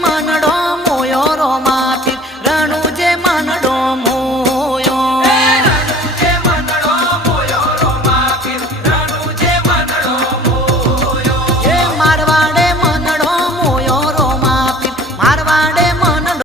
ಮಾಡೋ